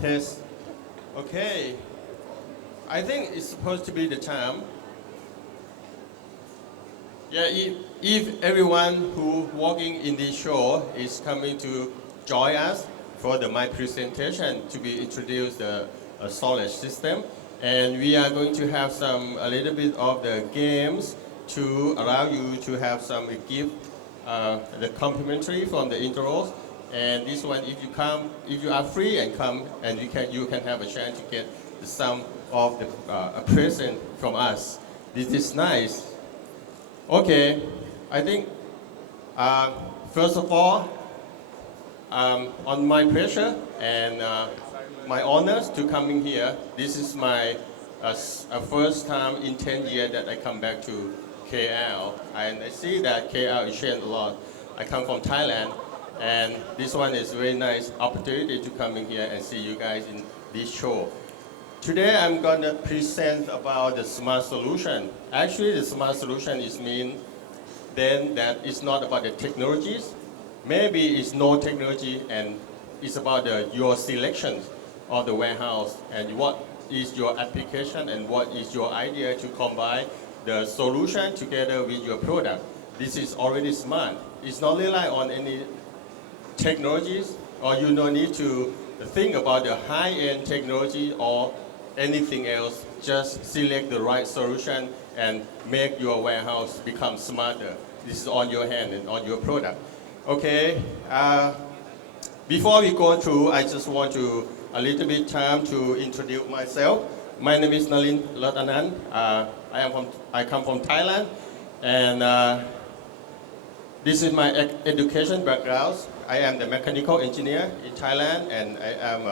Test. Okay. I think it's supposed to be the time. Yeah, if everyone who walking in this show is coming to join us for my presentation to be introduced the storage system, and we are going to have a little bit of the games to allow you to have some gift, the complimentary from the Interrolls. And this one, if you are free and come, and you can have a chance to get some of the a present from us. This is nice. Okay, I think first of all, on my pleasure and my honors to coming here. This is my first time in 10 years that I come back to KL, and I see that KL is changed a lot. I come from Thailand, and this one is very nice opportunity to come in here and see you guys in this show. Today I'm going to present about the smart solution. Actually, the smart solution is mean then that it's not about the technologies. Maybe it's no technology and it's about your selection of the warehouse and what is your application and what is your idea to combine the solution together with your product. This is already smart. It's not rely on any technologies, or you don't need to think about the high-end technology or anything else. Just select the right solution and make your warehouse become smarter. This is on your hand and on your product. Okay, before we go through, I just want to a little bit time to introduce myself. My name is Narin Lertanant. I come from Thailand, and this is my education background. I am the mechanical engineer in Thailand, and I am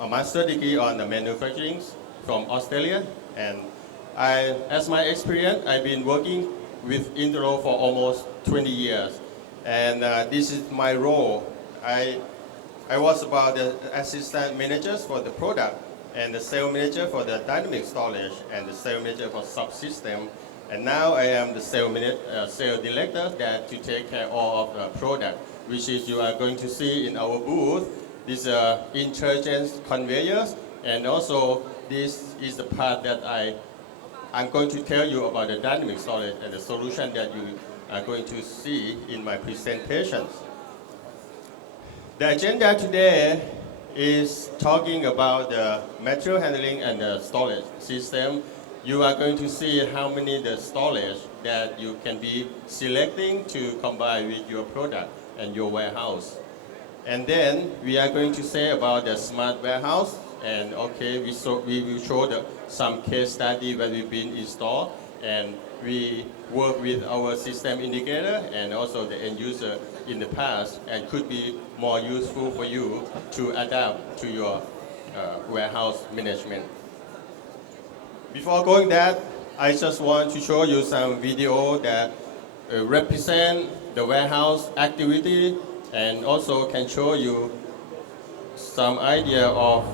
a master degree on the manufacturing from Australia. And as my experience, I've been working with Interroll for almost 20 years. And this is my role. I was about the assistant managers for the product, and the sales manager for the dynamic storage, and the sales manager for subsystem. And now I am the sales director that to take care of all of the product, which is you are going to see in our booth. These are intelligent conveyors, and also this is the part that I'm going to tell you about the dynamic storage and the solution that you are going to see in my presentations. The agenda today is talking about the material handling and the storage system. You are going to see how many the storage that you can be selecting to combine with your product and your warehouse. And then we are going to say about the smart warehouse. And okay, we will show some case study where we've been installed, and we work with our system indicator and also the end user in the past, and could be more useful for you to adapt to your warehouse management. Before going that, I just want to show you some video that represent the warehouse activity, and also can show you some idea of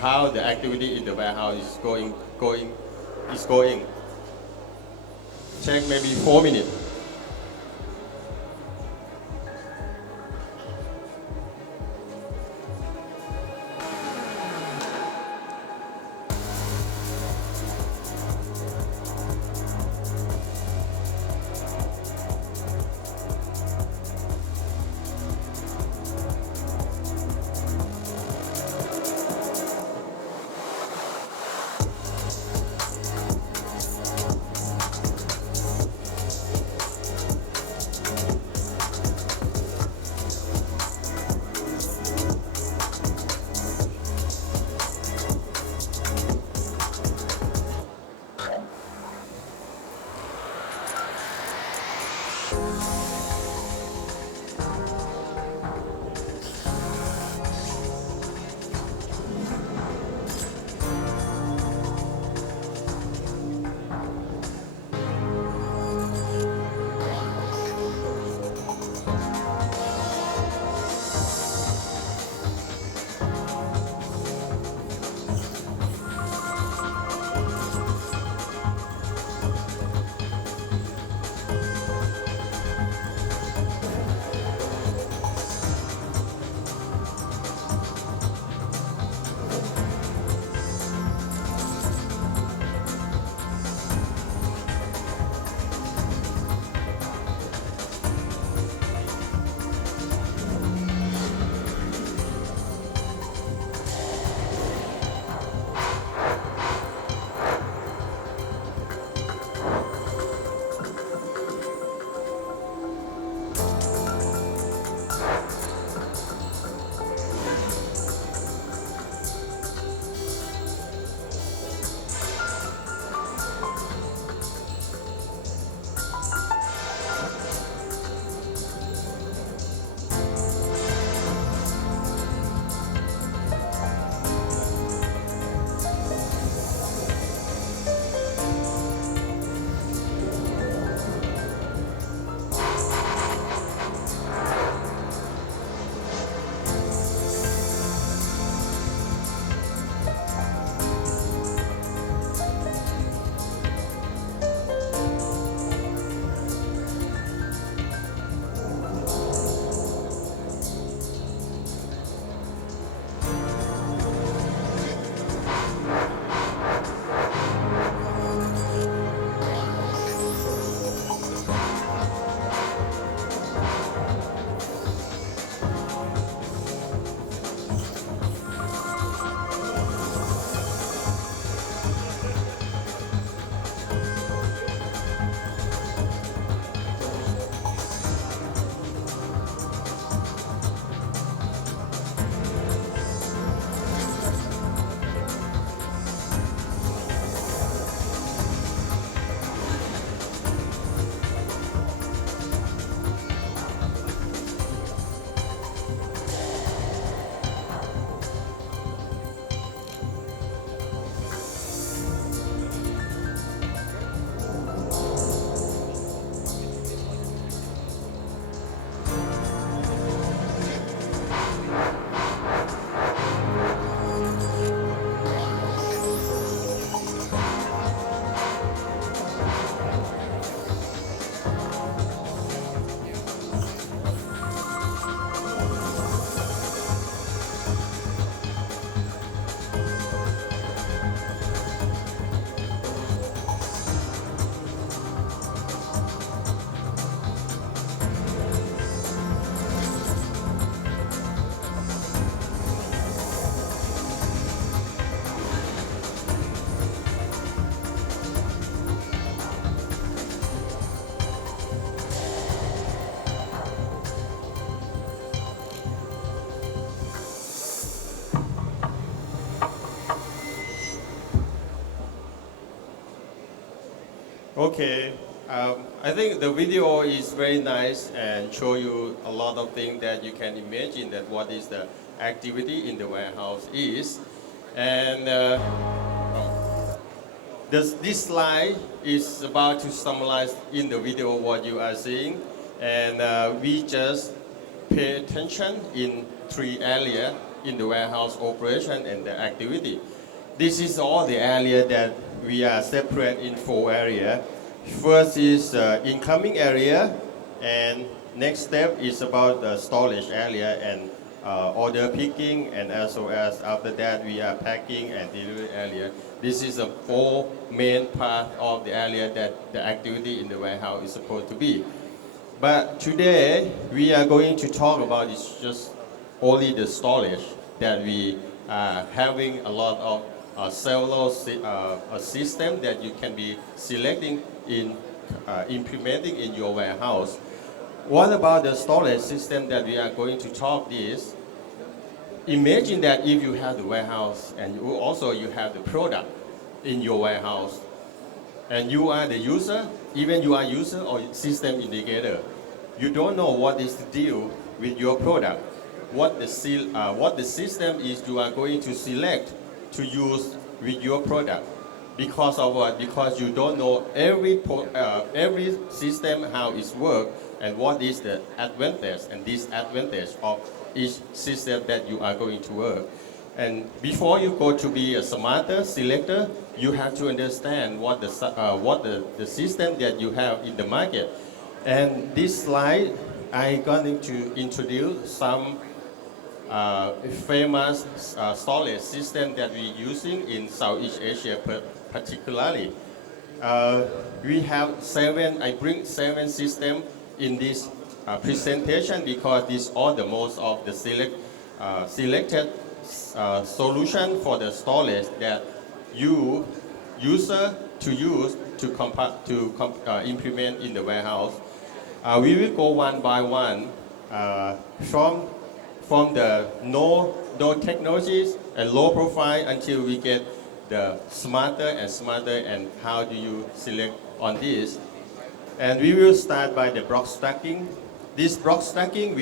how the activity in the warehouse is going. Take maybe 4 minutes. Okay, I think the video is very nice and show you a lot of things that you can imagine that what is the activity in the warehouse is. And this slide is about to summarize in the video what you are seeing. And we just pay attention in three areas in the warehouse operation and the activity. This is all the area that we are separate in four areas. First is incoming area, and next step is about the storage area and order picking, and also as after that we are packing and delivery area. This is the four main part of the area that the activity in the warehouse is supposed to be. But today we are going to talk about is just only the storage that we are having a lot of several system that you can be selecting in implementing in your warehouse. What about the storage system that we are going to talk is? Imagine that if you have the warehouse and you have the product in your warehouse, and you are the user, even you are user or system integrator, you don't know what is the deal with your product, what the system is you are going to select to use with your product. Because of what? Because you don't know every system how it works and what is the advantage and disadvantage of each system that you are going to work. And before you go to be a smarter selector, you have to understand what the system that you have in the market. And this slide, I'm going to introduce some famous storage system that we're using in Southeast Asia particularly. We have I bring seven systems in this presentation because these are the most of the selected solution for the storage that you user to use to implement in the warehouse. We will go one by one from the no technologies and low profile until we get the smarter and how do you select on this. And we will start by the block stacking. This block stacking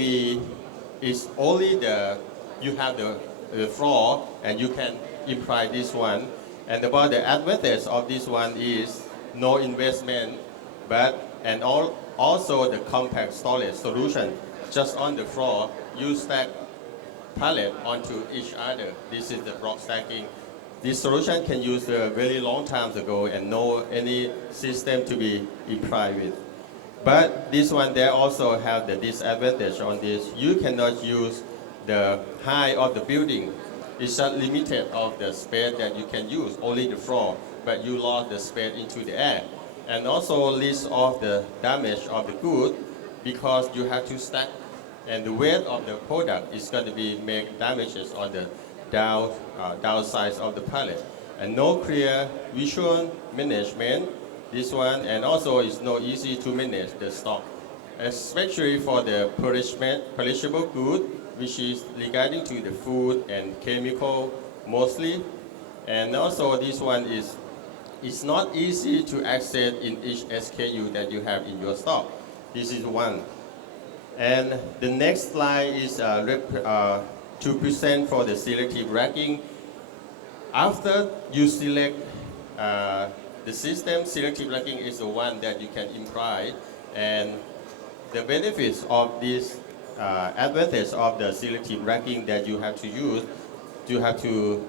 is only you have the floor and you can imply this one. And about the advantage of this one is no investment, also the compact storage solution. Just on the floor, you stack pallet onto each other. This is the block stacking. This solution can use a very long time ago and no any system to be implied with. But this one, they also have the disadvantage on this. You cannot use the height of the building. It's not limited of the space that you can use, only the floor, but you lost the space into the air. And also list of the damage of the good because you have to stack and the weight of the product is going to be make damages on the downside of the pallet. And no clear visual management, this one, and also it's not easy to manage the stock, especially for the perishable good, which is regarding to the food and chemical mostly. And also this one it's not easy to access in each SKU that you have in your stock. This is one. And the next slide is to present for the selective racking. After you select the system, selective racking is the one that you can imply. And the benefits of this advantage of the selective racking that you have to use, you have to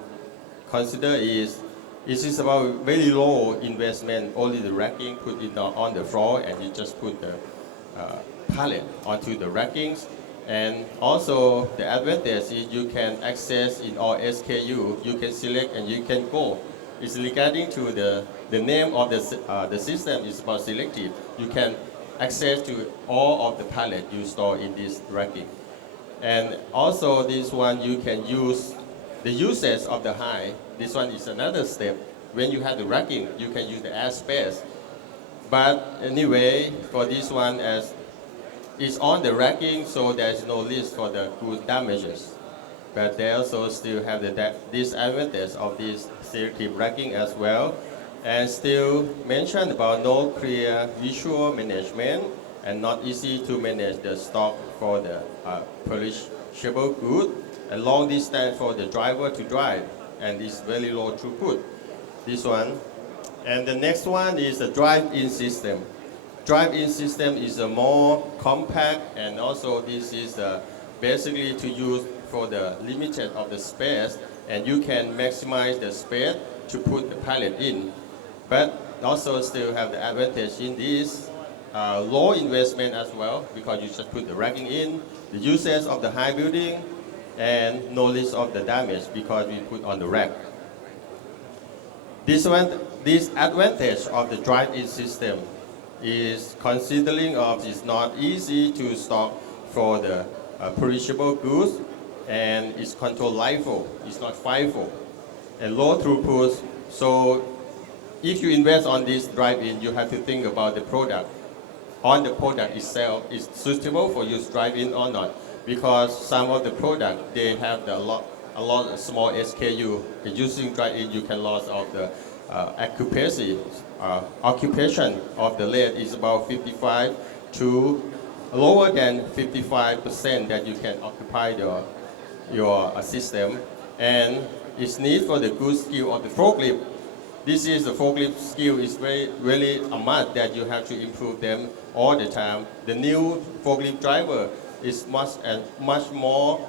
consider is it is about very low investment, only the racking put it on the floor and you just put the pallet onto the rackings. And also the advantage is you can access in all SKU, you can select and you can go. It's regarding to the name of the system is about selective. You can access to all of the pallet you store in this racking. And also this one you can use the usage of the high. This one is another step. When you have the racking, you can use the air space. But anyway, for this one as it's on the racking, so there's no list for the good damages. But they also still have the disadvantage of this selective racking as well. And still mentioned about no clear visual management and not easy to manage the stock for the perishable good, and long distance for the driver to drive, and it's very low throughput. This one. And the next one is the drive-in system. Drive-in system is a more compact, and also this is basically to use for the limited of the space, and you can maximize the space to put the pallet in. But also still have the advantage in this low investment as well, because you just put the racking in, the usage of the high building, and no risk of the damage because we put on the rack. This advantage of the drive-in system is considering of it's not easy to stock for the perishable goods, and it's controlled LIFO, it's not FIFO, and low throughput. So if you invest on this drive-in, you have to think about the product. On the product itself is suitable for use drive-in or not, because some of the product they have a lot of small SKU. Using drive-in, you can lose of the occupation of the lead is about 55 to lower than 55% that you can occupy your system, and it's need for the good skill of the forklift. This is the forklift skill is really a must that you have to improve them all the time. The new forklift driver is much more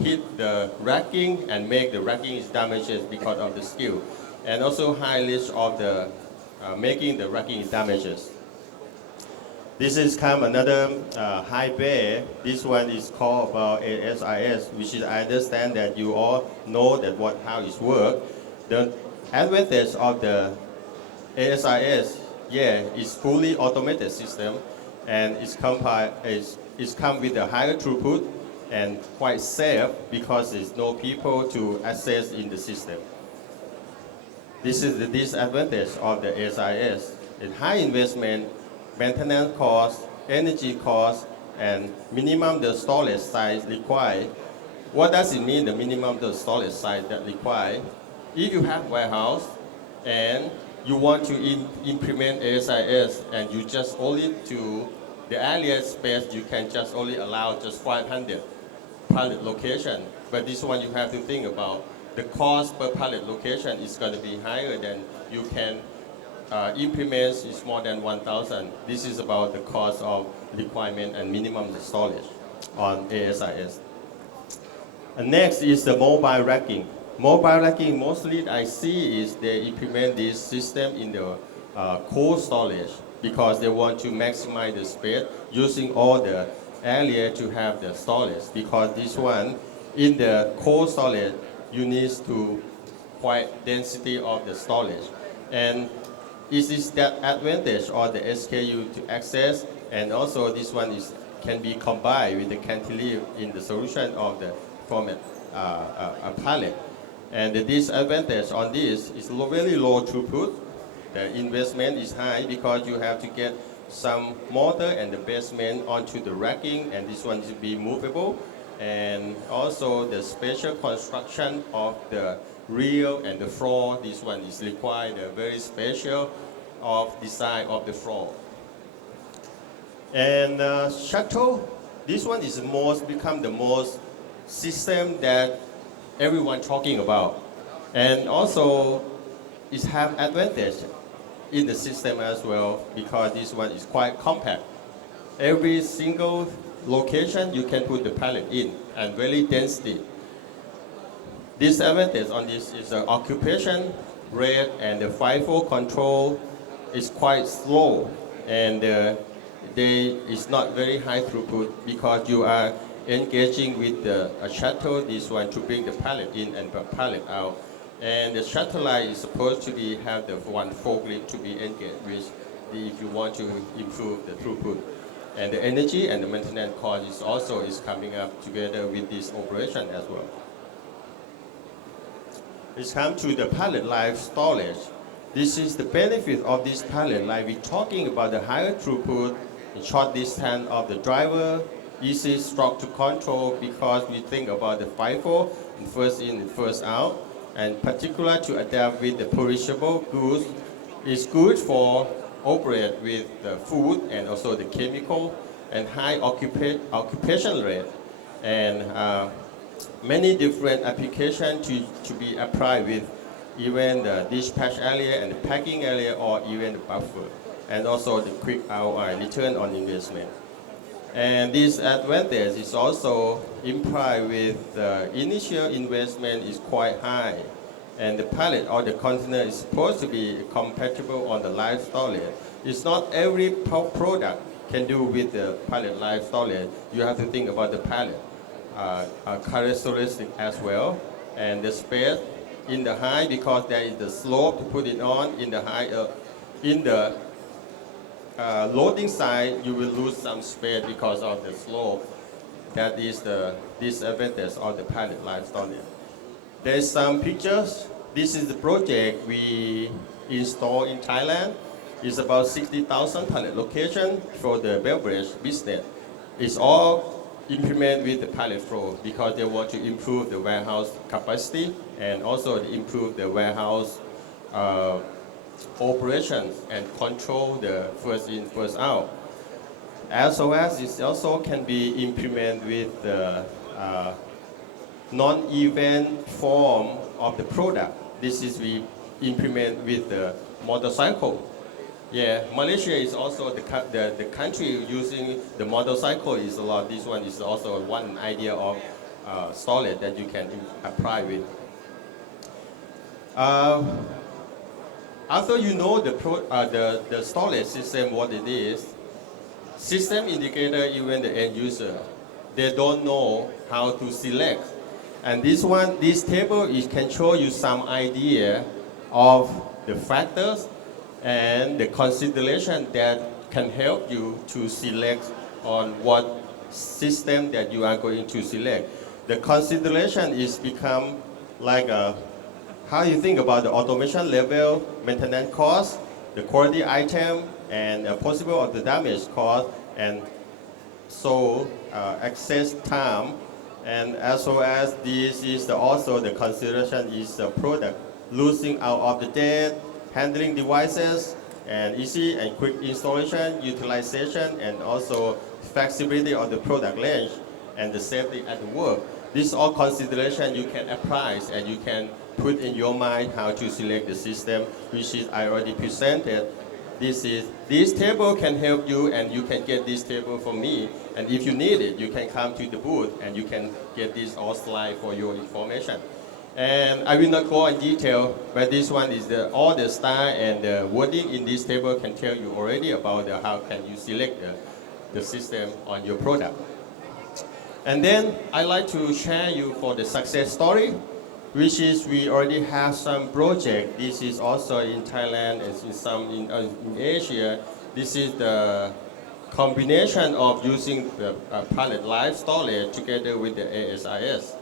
hit the racking and make the racking is damages because of the skill, and also high risk of the making the racking damages. This is kind of another high bay. This one is called about ASIS, which is I understand that you all know that how it works. The advantage of the ASIS, is fully automated system, and it's come with a higher throughput and quite safe because there's no people to access in the system. This is the disadvantage of the ASIS. It's high investment, maintenance cost, energy cost, and minimum the storage size required. What does it mean, the minimum the storage size that required? If you have warehouse and you want to implement ASIS, and you just only to the area space, you can just only allow just 500 pallet location. But this one you have to think about the cost per pallet location is going to be higher than you can implement is more than 1,000. This is about the cost of requirement and minimum storage on ASIS. And next is the mobile racking. Mobile racking, mostly I see is they implement this system in the cold storage because they want to maximize the space using all the area to have the storage, because this one in the cold storage you need to quite density of the storage, and it is that advantage of the SKU to access, and also this one can be combined with the cantilever in the solution of the format a pallet. And the disadvantage on this is very low throughput. The investment is high because you have to get some mortar and the basement onto the racking, and this one is be movable. And also the special construction of the rail and the floor, this one is required a very special of design of the floor. And shuttle, this one is become the most system that everyone talking about, and also it have advantage in the system as well because this one is quite compact. Every single location you can put the pallet in, and very density. Disadvantage on this is the occupation rate, and the FIFO control is quite slow, and it's not very high throughput because you are engaging with a shuttle, this one to bring the pallet in and the pallet out. And the shuttle line is supposed to have the one forklift to be engaged with if you want to improve the throughput. And the energy and the maintenance cost is coming up together with this operation as well. It's come to the pallet life storage. This is the benefit of this pallet line. We're talking about the higher throughput, the short distance of the driver, easy stock to control because we think about the FIFO, first in and first out, and particular to adapt with the perishable goods is good for operate with the food and also the chemical and high occupation rate and many different applications to be applied with even the dispatch area and the packing area or even the buffer and also the quick ROI, return on investment. And this advantage is also implied with the initial investment is quite high. And the pallet or the container is supposed to be compatible on the live storage. It's not every product can do with the pallet live storage. You have to think about the pallet characteristic as well. And the space in the high because there is the slope to put it on in the high, in the loading side, you will lose some space because of the slope. That is the disadvantage of the pallet live storage. There's some pictures. This is the project we installed in Thailand. It's about 60,000 pallet location for the beverage business. It's all implemented with the pallet flow because they want to improve the warehouse capacity and also improve the warehouse operations and control the first in, first out. As well as it also can be implemented with the non-event form of the product. This is we implement with the motorcycle. Yeah, Malaysia is also the country using the motorcycle is a lot. This one is also one idea of storage that you can apply with. After you know the storage system, what it is, system indicator, even the end user, they don't know how to select. And this table can show you some idea of the factors and the consideration that can help you to select on what system that you are going to select. The consideration is become like how you think about the automation level, maintenance cost, the quality item, and possible of the damage cost, and so access time, and as well as this is also the consideration is the product losing out of the date, handling devices, and easy and quick installation, utilization, and also flexibility of the product range and the safety at work. These all consideration you can apply and you can put in your mind how to select the system, which is I already presented. This table can help you, and you can get this table from me. And if you need it, you can come to the booth and you can get this all slide for your information. And I will not go in detail, but this one is all the style and the wording in this table can tell you already about how can you select the system on your product. And then I like to share you for the success story, which is we already have some project. This is also in Thailand and in some in Asia. This is the combination of using the pallet live storage together with the ASIS.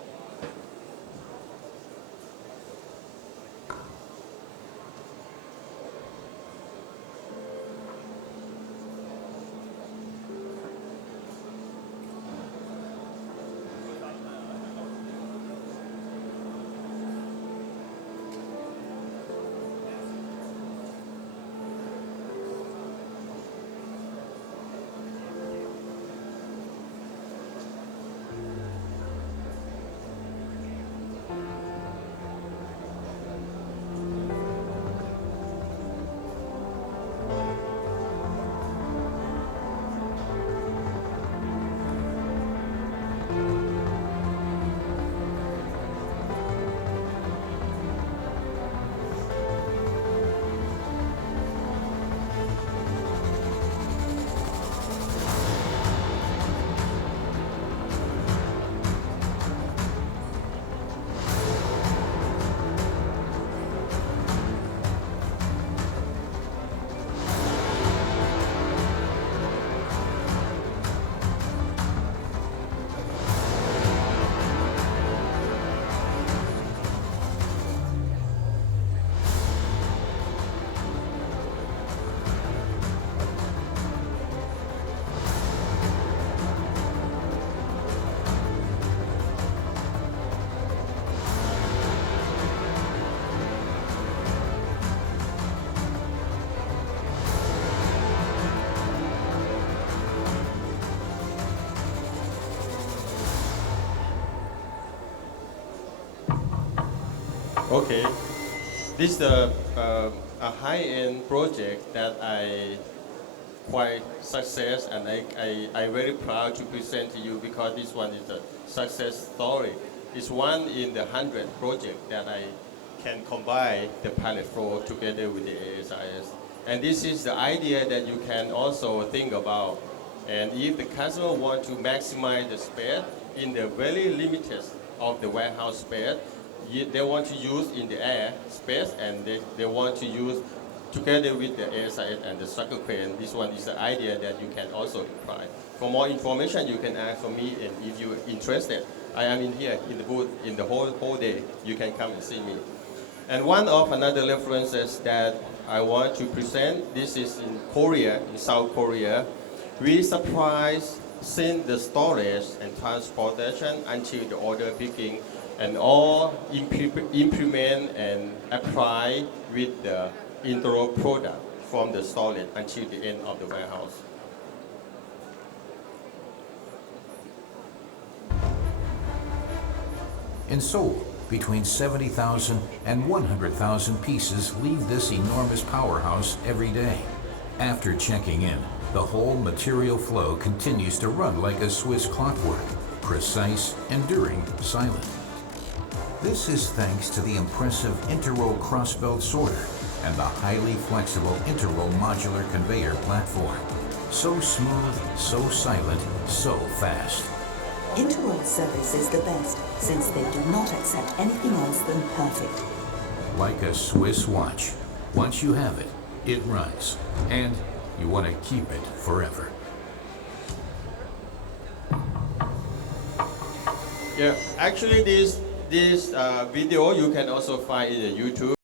Okay. This is a high-end project that I quite success, and I'm very proud to present to you because this one is a success story. It's one in the 100 project that I can combine the pallet flow together with the ASIS. And this is the idea that you can also think about. And if the customer want to maximize the space in the very limited of the warehouse space, they want to use in the air space, and they want to use together with the ASIS and the structure crane. This one is the idea that you can also apply. For more information, you can ask for me, and if you're interested, I am in here in the booth in the whole day. You can come and see me. And one of another references that I want to present, this is in Korea, in South Korea. We surprise since the storage and transportation until the order picking, and all implement and apply with the Interroll product from the storage until the end of the warehouse. In Seoul, between 70,000 and 100,000 pieces leave this enormous powerhouse every day. After checking in, the whole material flow continues to run like a Swiss clockwork, precise, enduring, silent. This is thanks to the impressive Interroll crossbelt sorter and the highly flexible Interroll modular conveyor platform. So smooth, so silent, so fast. Interroll service is the best since they do not accept anything else than perfect. Like a Swiss watch. Once you have it, it runs. And you want to keep it forever. Yeah, actually this video you can also find in the YouTube.